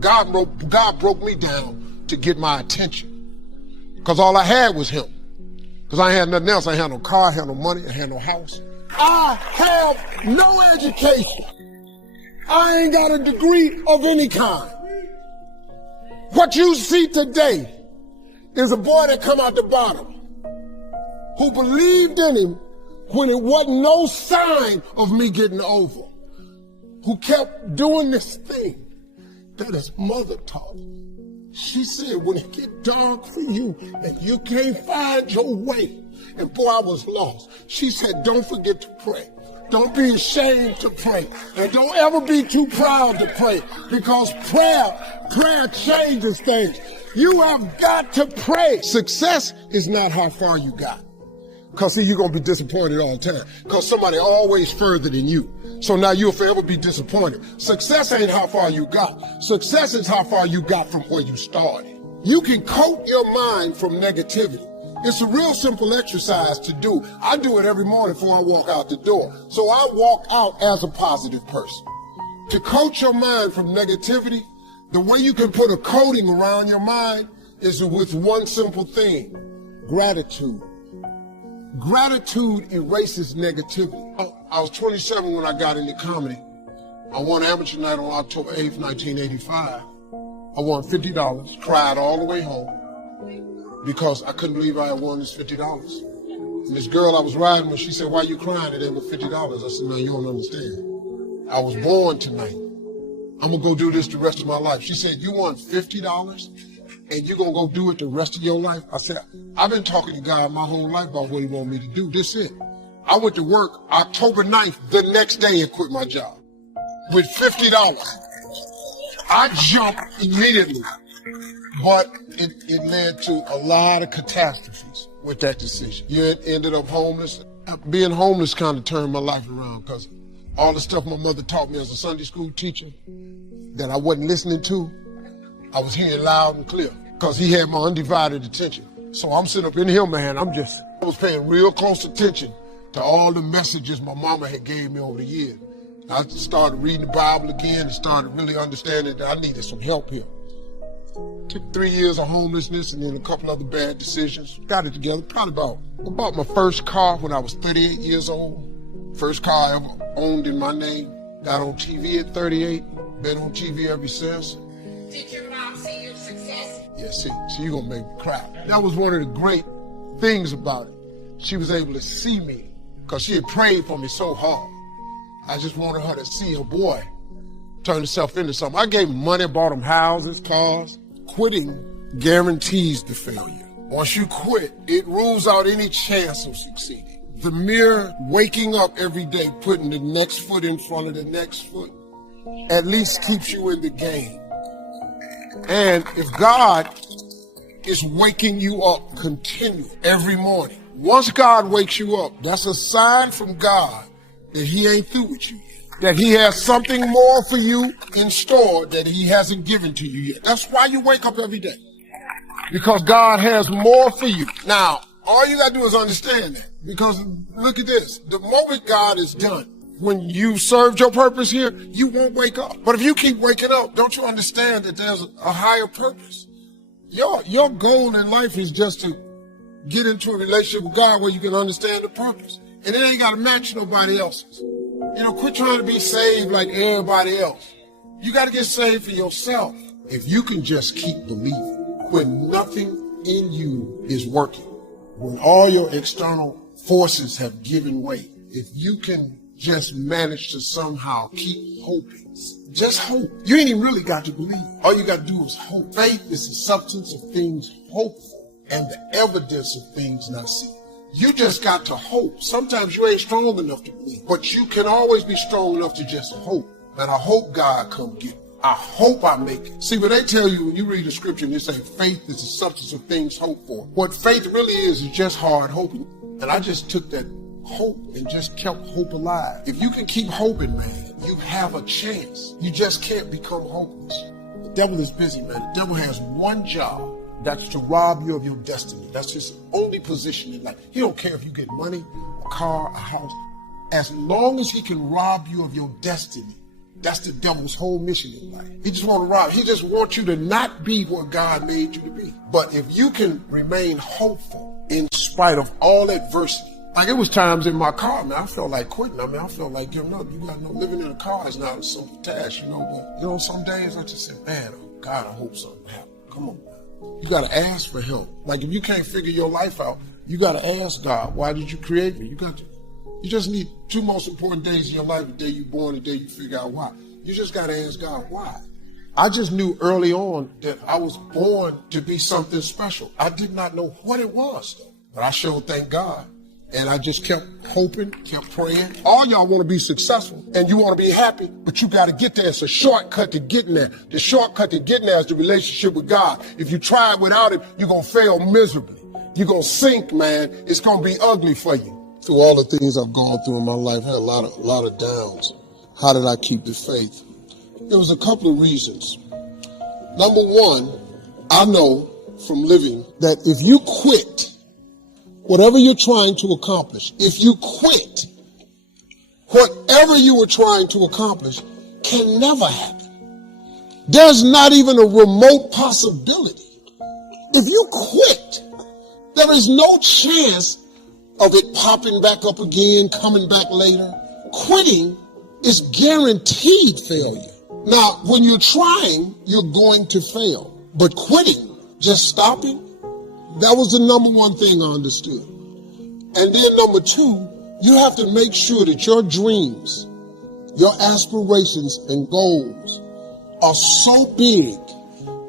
God broke me down to get my attention. Because all I had was him. Because I had nothing else. I had no car, I had no money, I had no house. I have no education. I ain't got a degree of any kind. What you see today is a boy that come out the bottom who believed in him when it wasn't no sign of me getting over, who kept doing this thing that his mother taught him. She said, when it get dark for you and you can't find your way, and boy, I was lost. She said, don't forget to pray. Don't be ashamed to pray. And don't ever be too proud to pray, because prayer changes things. You have got to pray. Success is not how far you got. Because see, you're going to be disappointed all the time. Because somebody always further than you. So now you'll forever be disappointed. Success ain't how far you got. Success is how far you got from where you started. You can coat your mind from negativity. It's a real simple exercise to do. I do it every morning before I walk out the door. So I walk out as a positive person. To coat your mind from negativity, the way you can put a coating around your mind is with one simple thing: gratitude. Gratitude erases negativity. I was 27 when I got into comedy. I won amateur night on October 8th, 1985. I won $50, cried all the way home because I couldn't believe I had won this $50. And this girl I was riding with, she said, why you crying? It ain't but $50. I said, no, you don't understand. I was born tonight. I'm gonna go do this the rest of my life. She said, you won $50? And you're going to go do it the rest of your life? I said, I've been talking to God my whole life about what he want me to do. This is it. I went to work October 9th, the next day, and quit my job with $50. I jumped immediately, but it led to a lot of catastrophes with that decision. You ended up homeless. Being homeless kind of turned my life around, because all the stuff my mother taught me as a Sunday school teacher that I wasn't listening to, I was hearing loud and clear, because he had my undivided attention. So I'm sitting up in here, man, I was paying real close attention to all the messages my mama had gave me over the years. I started reading the Bible again and started really understanding that I needed some help here. Took 3 years of homelessness and then a couple other bad decisions. Got it together, probably about my first car when I was 38 years old. First car I ever owned in my name. Got on TV at 38, been on TV ever since. Did your mom see your success? Yeah, see, you're gonna make me cry. That was one of the great things about it. She was able to see me, because she had prayed for me so hard. I just wanted her to see her boy turn himself into something. I gave him money, bought him houses, cars. Quitting guarantees the failure. Once you quit, it rules out any chance of succeeding. The mere waking up every day, putting the next foot in front of the next foot, at least keeps you in the game. And if God is waking you up continually every morning, once God wakes you up, that's a sign from God that he ain't through with you yet, that he has something more for you in store that he hasn't given to you yet. That's why you wake up every day, because God has more for you. Now, all you gotta do is understand that, because look at this. The moment God is done, when you served your purpose here, you won't wake up. But if you keep waking up, don't you understand that there's a higher purpose? Your goal in life is just to get into a relationship with God where you can understand the purpose. And it ain't got to match nobody else's. Quit trying to be saved like everybody else. You got to get saved for yourself. If you can just keep believing, when nothing in you is working, when all your external forces have given way, if you can just manage to somehow keep hoping, just hope. You ain't even really got to believe. All you got to do is hope. Faith is the substance of things hoped for and the evidence of things not seen. You just got to hope. Sometimes you ain't strong enough to believe, but you can always be strong enough to just hope. And I hope God come get me. I hope I make it. See, what they tell you when you read the scripture, and they say faith is the substance of things hoped for. What faith really is just hard hoping. And I just took that hope and just kept hope alive. If you can keep hoping, man, you have a chance. You just can't become hopeless. The devil is busy, man. The devil has one job. That's to rob you of your destiny. That's his only position in life. He don't care if you get money, a car, a house. As long as he can rob you of your destiny, That's the devil's whole mission in life. He just wants to rob. He just wants you to not be what God made you to be. But if you can remain hopeful in spite of all adversity, like it was times in my car, man, I felt like quitting. I mean, I felt like giving up. You got living in a car is not a simple task, But, some days I just said, man, oh God, I hope something happens. Come on, man. You got to ask for help. Like if you can't figure your life out, you got to ask God, why did you create me? You just need two most important days in your life, the day you're born, the day you figure out why. You just got to ask God, why? I just knew early on that I was born to be something special. I did not know what it was, though. But I sure thank God. And I just kept hoping, kept praying. All y'all want to be successful and you want to be happy, but you got to get there. It's a shortcut to getting there. The shortcut to getting there is the relationship with God. If you try it without it, you're going to fail miserably. You're going to sink, man. It's going to be ugly for you. Through all the things I've gone through in my life, I had a lot of downs. How did I keep the faith? There was a couple of reasons. Number one, I know from living that if you quit whatever you're trying to accomplish, if you quit, whatever you were trying to accomplish can never happen. There's not even a remote possibility. If you quit, there is no chance of it popping back up again, coming back later. Quitting is guaranteed failure. Now, when you're trying, you're going to fail. But quitting, just stopping, that was the number one thing I understood. And then number two, you have to make sure that your dreams, your aspirations and goals are so big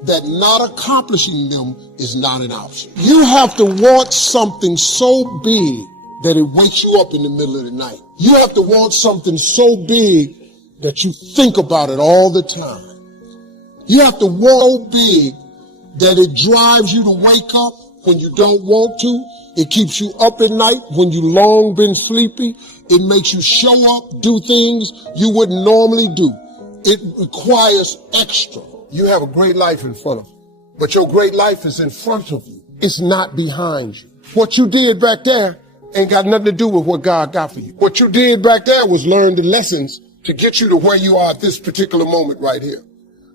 that not accomplishing them is not an option. You have to want something so big that it wakes you up in the middle of the night. You have to want something so big that you think about it all the time. You have to want so big that it drives you to wake up when you don't want to. It keeps you up at night when you long been sleepy. It makes you show up, do things you wouldn't normally do. It requires extra. You have a great life in front of you, but your great life is in front of you. It's not behind you. What you did back there ain't got nothing to do with what God got for you. What you did back there was learn the lessons to get you to where you are at this particular moment right here.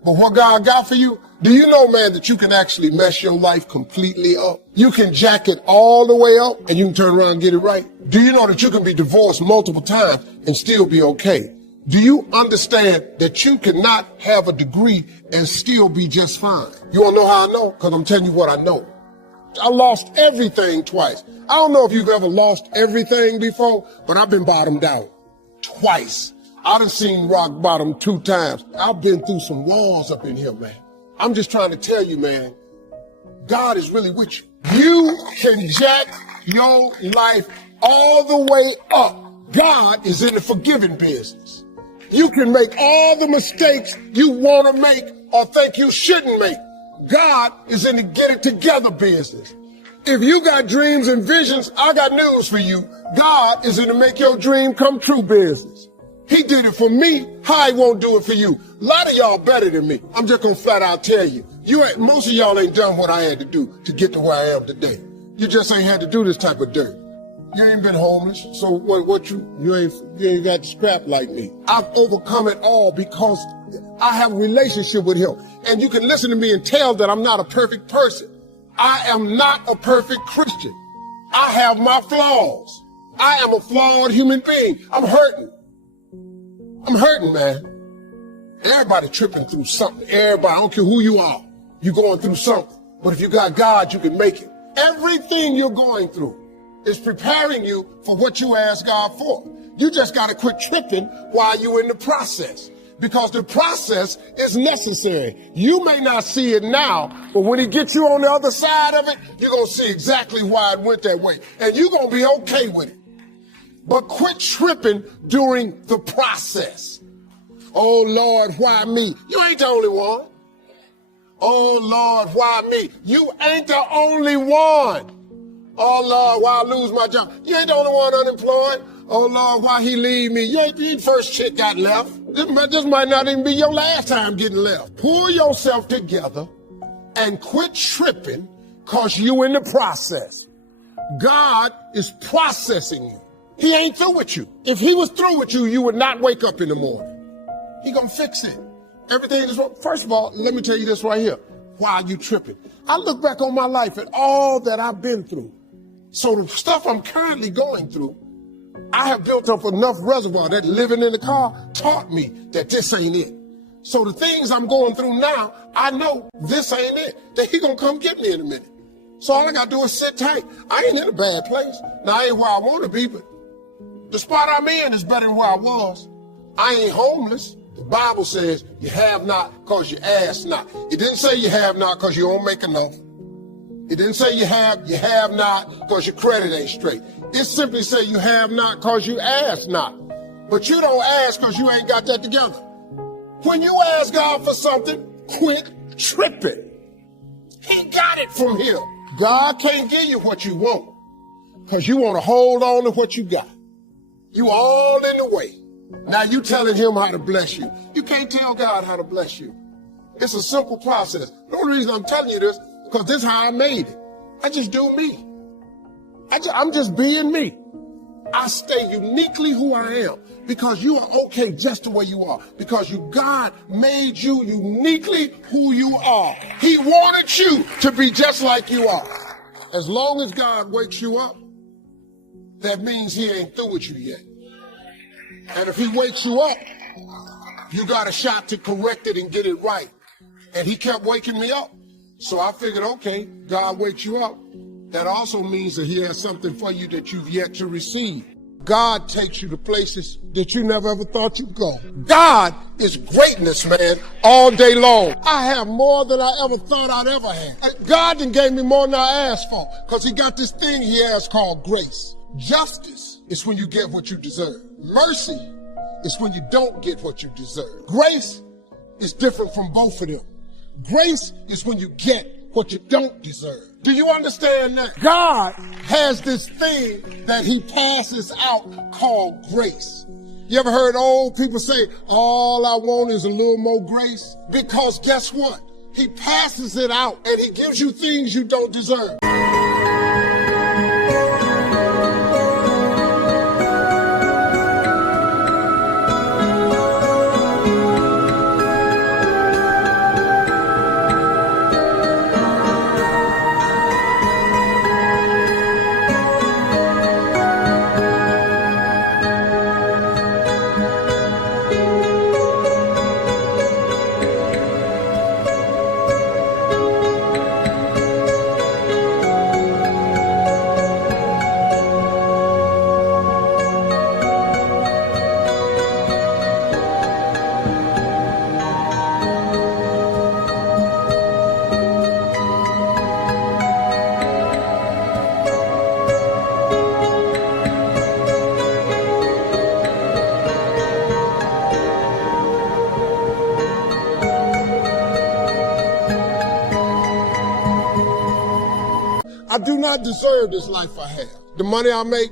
But what God got for you, do you know, man, that you can actually mess your life completely up? You can jack it all the way up and you can turn around and get it right. Do you know that you can be divorced multiple times and still be okay? Do you understand that you cannot have a degree and still be just fine? You want to know how I know? Because I'm telling you what I know. I lost everything twice. I don't know if you've ever lost everything before, but I've been bottomed out twice. I done seen rock bottom 2 times. I've been through some walls up in here, man. I'm just trying to tell you, man, God is really with you. You can jack your life all the way up. God is in the forgiving business. You can make all the mistakes you want to make or think you shouldn't make. God is in the get it together business. If you got dreams and visions, I got news for you. God is in the make your dream come true business. He did it for me. How he won't do it for you? A lot of y'all better than me. I'm just going to flat out tell you. Most of y'all ain't done what I had to do to get to where I am today. You just ain't had to do this type of dirt. You ain't been homeless. So you ain't got the scrap like me. I've overcome it all because I have a relationship with him. And you can listen to me and tell that I'm not a perfect person. I am not a perfect Christian. I have my flaws. I am a flawed human being. I'm hurting, man. Everybody tripping through something. Everybody, I don't care who you are. You're going through something. But if you got God, you can make it. Everything you're going through is preparing you for what you ask God for. You just got to quit tripping while you're in the process. Because the process is necessary. You may not see it now, but when he gets you on the other side of it, you're going to see exactly why it went that way. And you're going to be okay with it. But quit tripping during the process. Oh, Lord, why me? You ain't the only one. Oh, Lord, why me? You ain't the only one. Oh, Lord, why I lose my job? You ain't the only one unemployed. Oh, Lord, why he leave me? You ain't the first chick got left. This might not even be your last time getting left. Pull yourself together and quit tripping because you in the process. God is processing you. He ain't through with you. If he was through with you, you would not wake up in the morning. He gonna fix it. Everything is wrong. First of all, let me tell you this right here. Why are you tripping? I look back on my life at all that I've been through. So the stuff I'm currently going through, I have built up enough reservoir that living in the car taught me that this ain't it. So the things I'm going through now, I know this ain't it. That he gonna come get me in a minute. So all I gotta do is sit tight. I ain't in a bad place. Now, I ain't where I wanna be, but the spot I'm in is better than where I was. I ain't homeless. The Bible says you have not because you ask not. It didn't say you have not because you don't make enough. It didn't say you have not because your credit ain't straight. It simply says you have not because you ask not. But you don't ask because you ain't got that together. When you ask God for something, quit tripping. He got it from here. God can't give you what you want because you want to hold on to what you got. You all in the way. Now you telling him how to bless you. You can't tell God how to bless you. It's a simple process. The only reason I'm telling you this, because this is how I made it. I just do me. I'm just being me. I stay uniquely who I am because you are okay just the way you are. Because God made you uniquely who you are. He wanted you to be just like you are. As long as God wakes you up, that means he ain't through with you yet. And if he wakes you up, you got a shot to correct it and get it right. And he kept waking me up. So I figured, okay, God wakes you up. That also means that he has something for you that you've yet to receive. God takes you to places that you never ever thought you'd go. God is greatness, man, all day long. I have more than I ever thought I'd ever have. God done gave me more than I asked for because he got this thing he has called grace. Justice is when you get what you deserve. Mercy is when you don't get what you deserve. Grace is different from both of them. Grace is when you get what you don't deserve. Do you understand that? God has this thing that he passes out called grace. You ever heard old people say, all I want is a little more grace? Because guess what? He passes it out and he gives you things you don't deserve. I do not deserve this life I have. The money I make,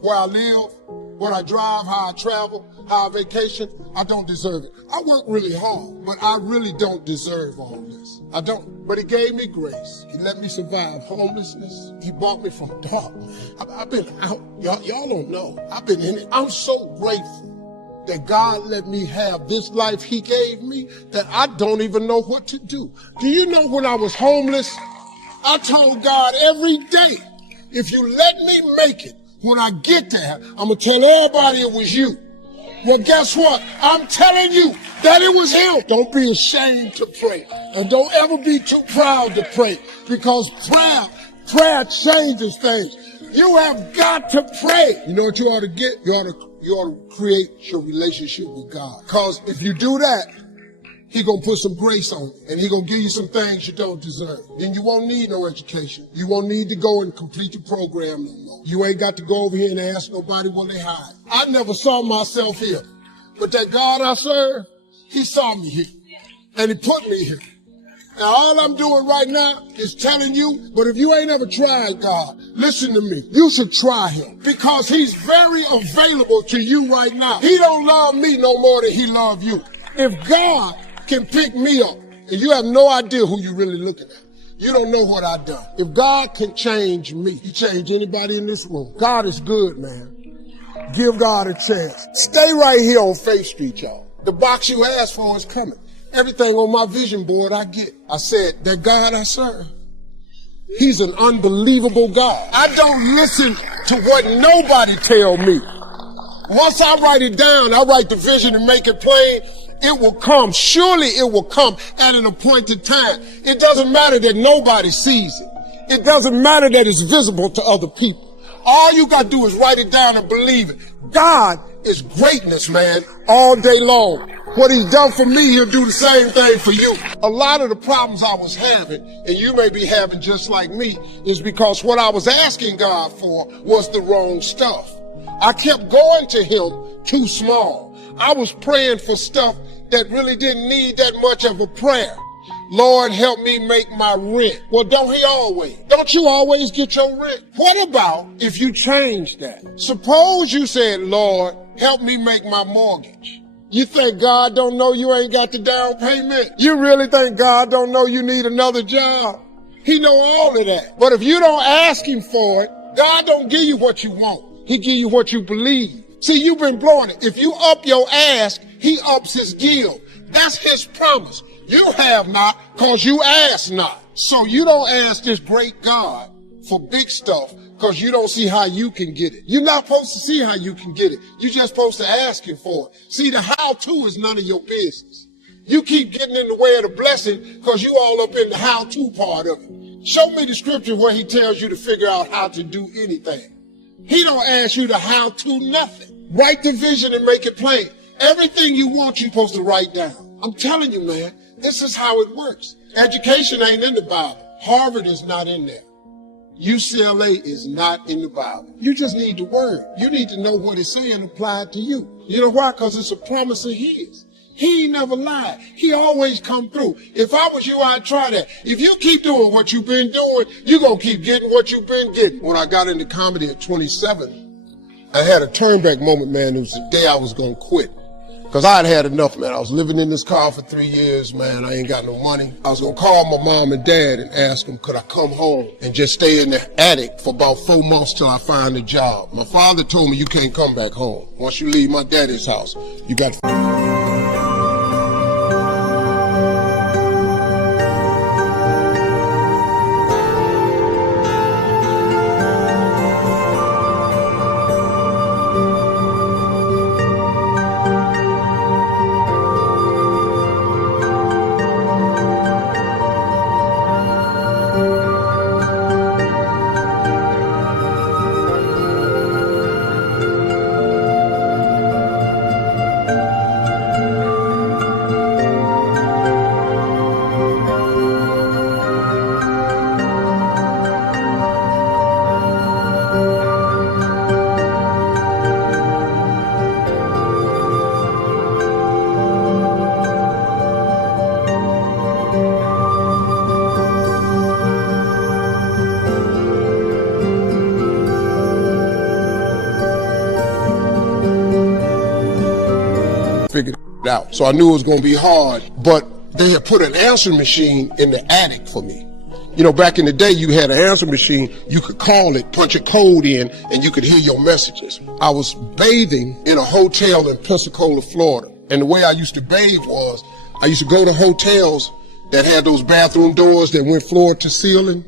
where I live, where I drive, how I travel, how I vacation, I don't deserve it. I work really hard, but I really don't deserve all this. I don't. But he gave me grace. He let me survive homelessness. He brought me from dark. I've been out. Y'all don't know. I've been in it. I'm so grateful that God let me have this life he gave me that I don't even know what to do. Do you know when I was homeless, I told God every day, if you let me make it, when I get there, I'm going to tell everybody it was you. Well, guess what? I'm telling you that it was him. Don't be ashamed to pray. And don't ever be too proud to pray, because prayer changes things. You have got to pray. You know what you ought to get? You ought to create your relationship with God. Because if you do that, he gonna put some grace on you, and he gonna give you some things you don't deserve. Then you won't need no education. You won't need to go and complete the program no more. You ain't got to go over here and ask nobody where they hide. I never saw myself here, but that God I serve, he saw me here, and he put me here. Now all I'm doing right now is telling you, but if you ain't ever tried God, listen to me. You should try him, because he's very available to you right now. He don't love me no more than he love you. If God can pick me up, and you have no idea who you're really looking at. You don't know what I've done. If God can change me, he change anybody in this room. God is good, man. Give God a chance. Stay right here on Faith Street, y'all. The box you asked for is coming. Everything on my vision board I get. I said, that God I serve, he's an unbelievable God. I don't listen to what nobody tell me. Once I write it down, I write the vision and make it plain, it will come. Surely it will come at an appointed time. It doesn't matter that nobody sees it. It doesn't matter that it's visible to other people. All you got to do is write it down and believe it. God is greatness, man, all day long. What he's done for me, he'll do the same thing for you. A lot of the problems I was having, and you may be having just like me, is because what I was asking God for was the wrong stuff. I kept going to him too small. I was praying for stuff that really didn't need that much of a prayer. Lord, help me make my rent. Well, don't you always get your rent? What about if you change that? Suppose you said, Lord, help me make my mortgage. You think God don't know you ain't got the down payment? You really think God don't know you need another job? He know all of that. But if you don't ask him for it, God don't give you what you want. He give you what you believe. See, you've been blowing it. If you up your ask, he ups his give. That's his promise. You have not because you ask not. So you don't ask this great God for big stuff because you don't see how you can get it. You're not supposed to see how you can get it. You're just supposed to ask him for it. See, the how-to is none of your business. You keep getting in the way of the blessing because you all up in the how-to part of it. Show me the scripture where he tells you to figure out how to do anything. He don't ask you to how-to nothing. Write the vision and make it plain. Everything you want, you're supposed to write down. I'm telling you, man, this is how it works. Education ain't in the Bible. Harvard is not in there. UCLA is not in the Bible. You just need the word. You need to know what it's saying applied to you. You know why? Because it's a promise of his. He ain't never lied. He always come through. If I was you, I'd try that. If you keep doing what you've been doing, you're going to keep getting what you've been getting. When I got into comedy at 27, I had a turn back moment, man. It was the day I was going to quit. Because I had enough, man. I was living in this car for 3 years, man. I ain't got no money. I was going to call my mom and dad and ask them, could I come home and just stay in the attic for about 4 months till I find a job. My father told me, you can't come back home. Once you leave my daddy's house, you got to... figured it out. So I knew it was going to be hard, but they had put an answering machine in the attic for me. You know, back in the day, you had an answering machine, you could call it, punch a code in, and you could hear your messages. I was bathing in a hotel in Pensacola, Florida. And the way I used to bathe was, I used to go to hotels that had those bathroom doors that went floor to ceiling.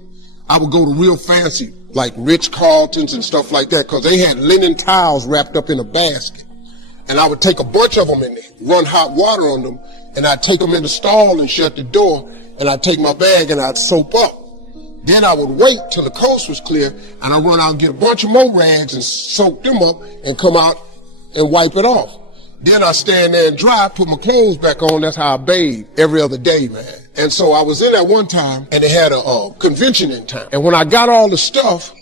I would go to real fancy, like Ritz-Carltons and stuff like that, because they had linen towels wrapped up in a basket. And I would take a bunch of them and run hot water on them, and I'd take them in the stall and shut the door, and I'd take my bag and I'd soap up. Then I would wait till the coast was clear, and I'd run out and get a bunch of more rags and soak them up and come out and wipe it off. Then I stand there and dry, put my clothes back on. That's how I bathe every other day, man. And so I was in there one time, and they had a convention in town. And when I got all the stuff,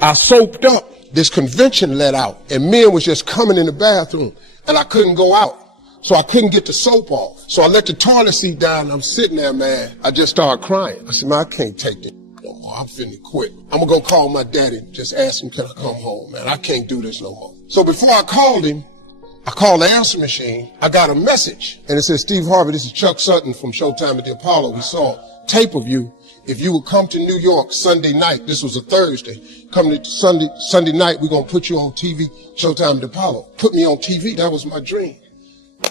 I soaped up. This convention let out, and men was just coming in the bathroom, and I couldn't go out. So I couldn't get the soap off. So I let the toilet seat down, and I'm sitting there, man. I just started crying. I said, man, I can't take this no more. I'm finna quit. I'm gonna go call my daddy and just ask him, can I come home, man? I can't do this no more. So before I called him, I called the answer machine. I got a message, and it said, Steve Harvey, this is Chuck Sutton from Showtime at the Apollo. We saw a tape of you. If you would come to New York Sunday night, this was a Thursday, come to Sunday night, we're going to put you on TV, Showtime at the Apollo. Put me on TV, that was my dream.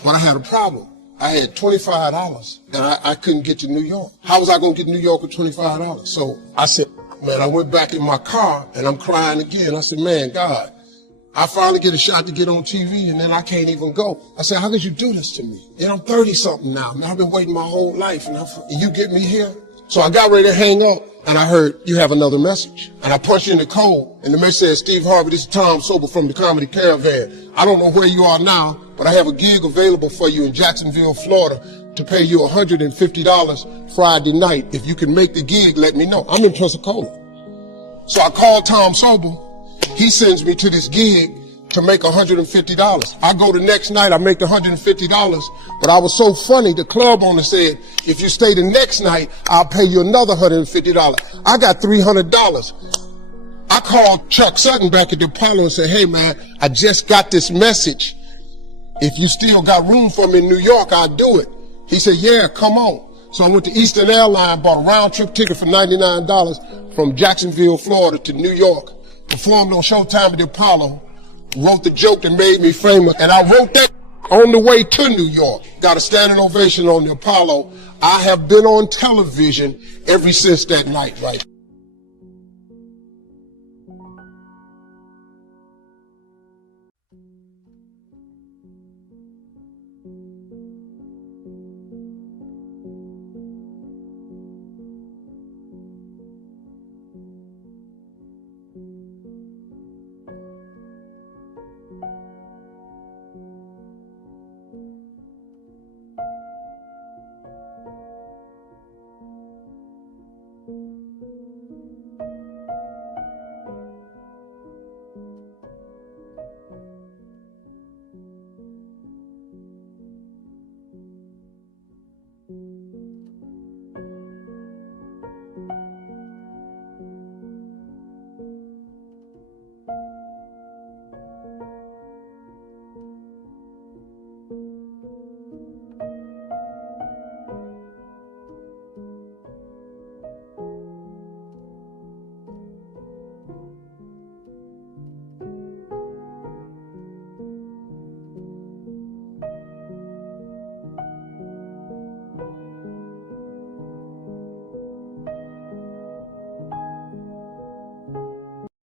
But I had a problem. I had $25 and I couldn't get to New York. How was I going to get to New York with $25? So I said, man, I went back in my car and I'm crying again. I said, man, God, I finally get a shot to get on TV and then I can't even go. I said, how could you do this to me? And I'm 30 something now. Man, I've been waiting my whole life and you get me here? So I got ready to hang up and I heard you have another message. And I punched in the code and the message said, Steve Harvey, this is Tom Sober from the Comedy Caravan. I don't know where you are now, but I have a gig available for you in Jacksonville, Florida to pay you $150 Friday night. If you can make the gig, let me know. I'm in Pensacola. So I called Tom Sober. He sends me to this gig to make $150. I go the next night, I make the $150, but I was so funny, the club owner said, if you stay the next night, I'll pay you another $150. I got $300. I called Chuck Sutton back at the Apollo and said, hey man, I just got this message. If you still got room for me in New York, I'll do it. He said, yeah, come on. So I went to Eastern Airlines, bought a round trip ticket for $99 from Jacksonville, Florida to New York, performed on Showtime at the Apollo, wrote the joke that made me famous, and I wrote that on the way to New York. Got a standing ovation on the Apollo. I have been on television ever since that night, right?